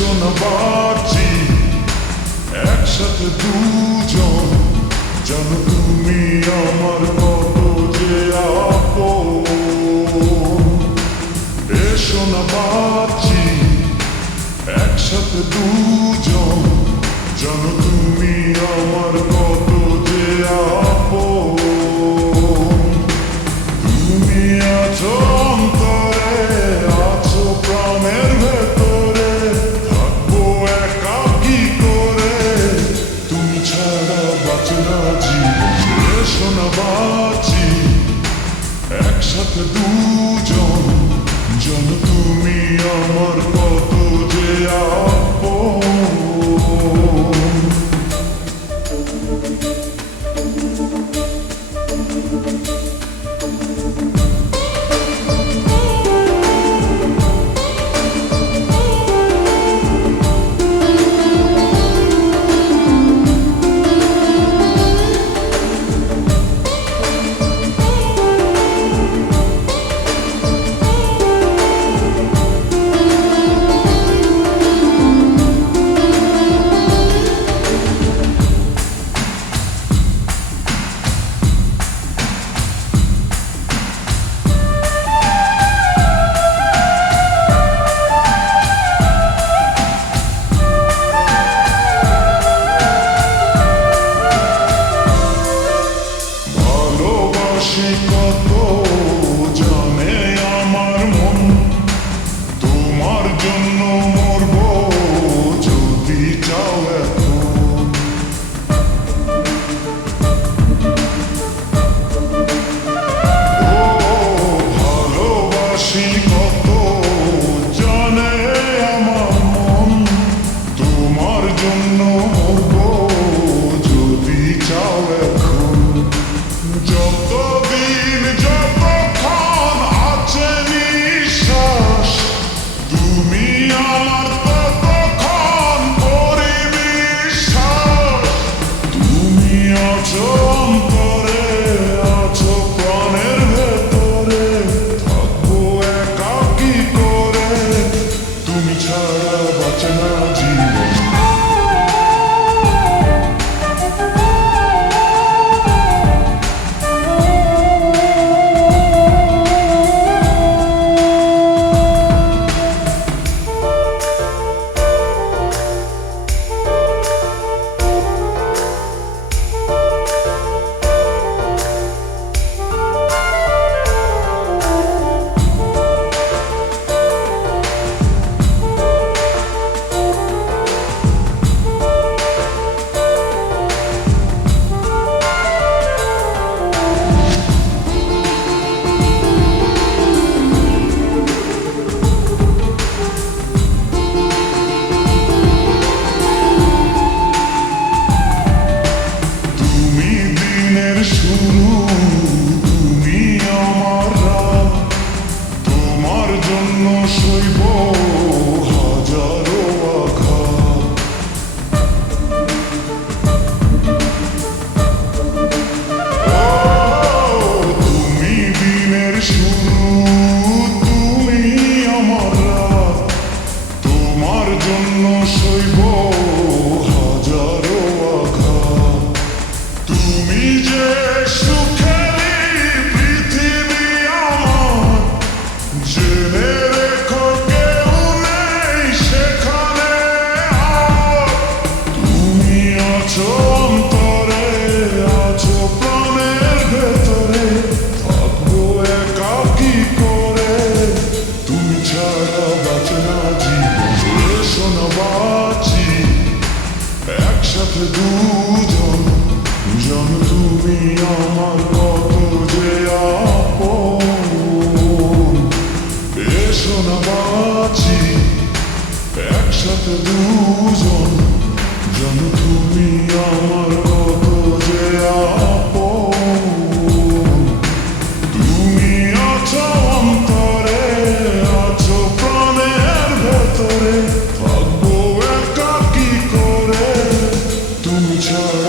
এসো না বাঁচি একসাথে দুজন, জানো তুমি আমার কত যে আপন। এসো না বাঁচি একসাথে দুজন, জানো তুমি আমার কত যে আপন। তুমি আছো অন্তরে, আছো প্রাণের ভেতরে, থাকবো একা কি করে, তুমি ছাড়া বাঁচে না জীবন। এসো না বাঁচি একসাথে দুজন, জানো তুমি আমার কত যে আপন। কত জানে আমার মন, তোমার জন্য মরবো যদি চাও এখন। ও ভালোবাসি কত জানে আমার মন, তোমার জন্য মরবো যদি চাও এখন। যতদিন যতক্ষণ আছে নিঃশ্বাস, তুমি আমার ততক্ষণ করি বিশ্বাস। তুমি আছো অন্তরে, আছো প্রাণের ভেতরে, থাকবো একা কি করে, তুমি ছাড়া বাঁচে না জীবন। শুরু তুমি আমার রাত, তোমার জন্য সইব হাজারো আঘাত। তুমি দিনের শুরু, তুমি আমার রাত, তোমার জন্য সইব হাজারো আঘাত। তুমি যে সুখেরই পৃথিবী আমার, জেনে রেখো কেউ নেই সেখানে আর। তুমি আছো অন্তরে, আছো প্রাণের ভেতরে, থাকবো একা কি করে, তুমি ছাড়া বাঁচে না জীবন। এসো না বাঁচি একসাথে দুজন, জানো তুমি আমার কত যে আপন। এসো না বাঁচি একসাথে দুজন, জানো তুমি আমার কত যে আপন। তুমি আছো অন্তরে, আছো প্রাণের ভেতরে, থাকবো একা কি করে, তুমি ছাড়া